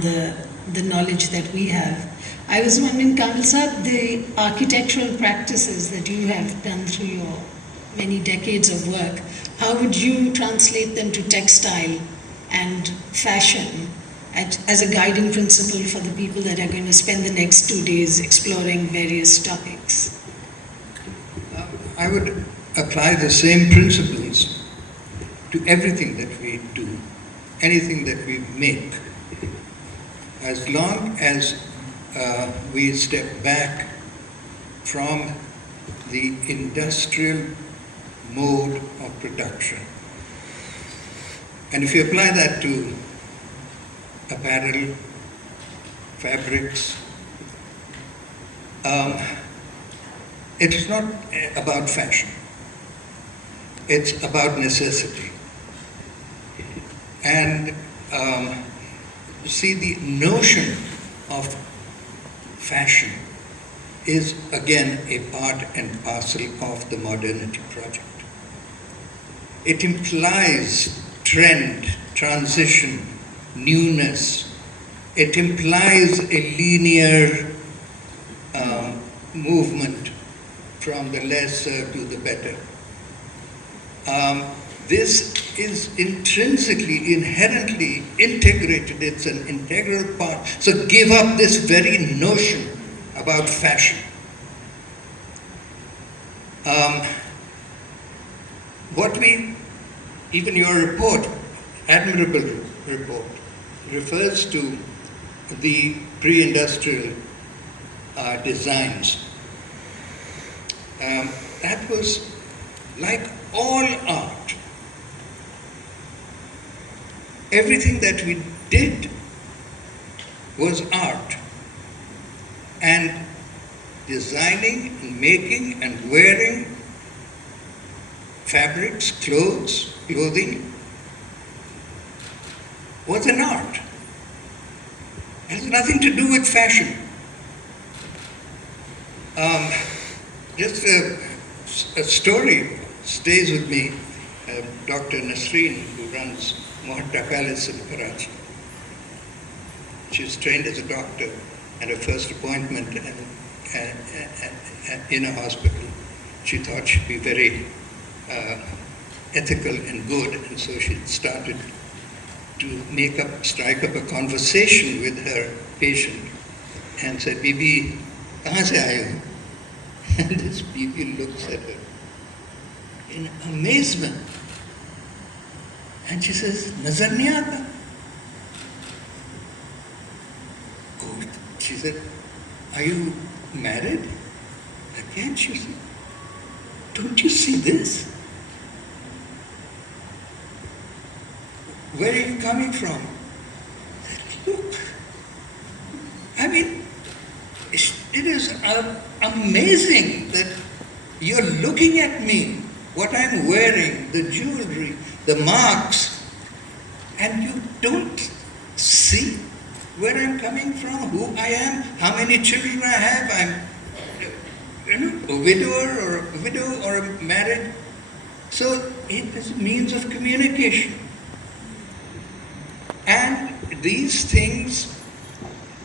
the knowledge that we have. I was wondering, Kamil Saab, the architectural practices that you have done through your many decades of work, how would you translate them to textile and fashion as a guiding principle for the people that are going to spend the next 2 days exploring various topics? I would apply the same principles to everything that we do, anything that we make. As long as we step back from the industrial mode of production. And if you apply that to apparel, fabrics, it is not about fashion. It's about necessity. And see, the notion of fashion is again a part and parcel of the modernity project. It implies trend, transition, newness. It implies a linear movement from the lesser to the better. This is intrinsically, inherently integrated. It's an integral part. So give up this very notion about fashion. Even your report, admirable report, refers to the pre-industrial designs. That was like all art. Everything that we did was art. And designing and making and wearing fabrics, clothing was an art. It has nothing to do with fashion. Just a story stays with me. Dr. Nasreen, who runs Mohatta Palace in Karachi. She was trained as a doctor, and her first appointment in a hospital, she thought she'd be very ethical and good, and so she started to strike up a conversation with her patient and said, "Bibi, kahan se aaye ho?" And this Bibi looks at her in amazement. And she says, "Nazar nahi aata." Oh, she said, "Are you married?" Again she said, "Don't you see this? Where are you coming from?" I said, "Look, I mean, it is amazing that you're looking at me, what I'm wearing, the jewelry, the marks, and you don't see where I'm coming from, who I am, how many children I have. I'm a widow or married." So it is a means of communication. And these things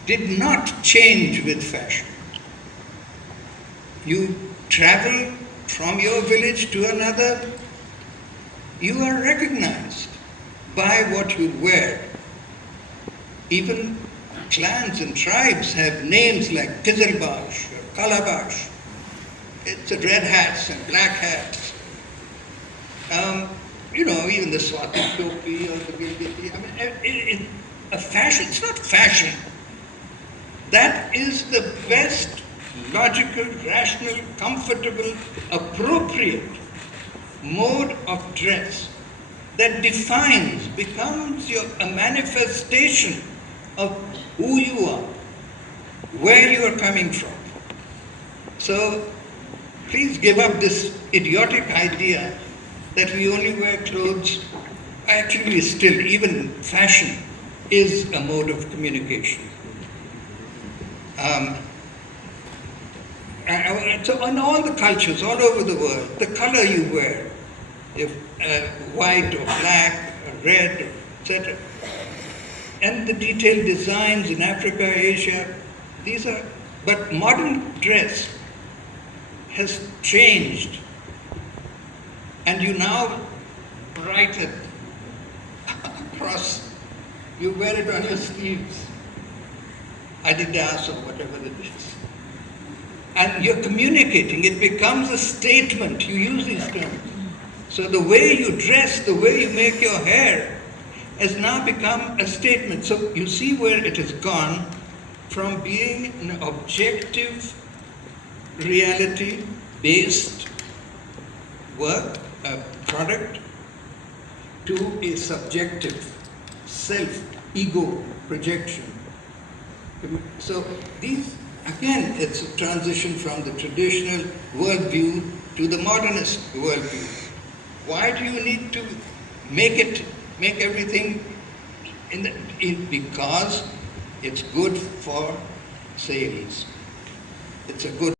did not change with fashion. You travel from your village to another, you are recognized by what you wear. Even clans and tribes have names like Kizilbash or Kalabash. It's the red hats and black hats. Even the Swati Topi or the Gilgiti. I mean, a fashion, it's not fashion. That is the best logical, rational, comfortable, appropriate mode of dress that becomes a manifestation of who you are, where you are coming from. So please give up this idiotic idea that we only wear clothes. Actually, still, even fashion is a mode of communication. So in all the cultures, all over the world, the color you wear, if white or black or red, etc., and the detailed designs in Africa, Asia, these are, but modern dress has changed. And you now write it across, you wear it on your sleeves, Adidas or whatever it is. And you're communicating, it becomes a statement, you use these terms. So the way you dress, the way you make your hair has now become a statement. So you see where it has gone from being an objective, reality-based work, product, to a subjective, self-ego projection. So these, again, it's a transition from the traditional worldview to the modernist worldview. Why do you need to make everything because it's good for sales. It's a good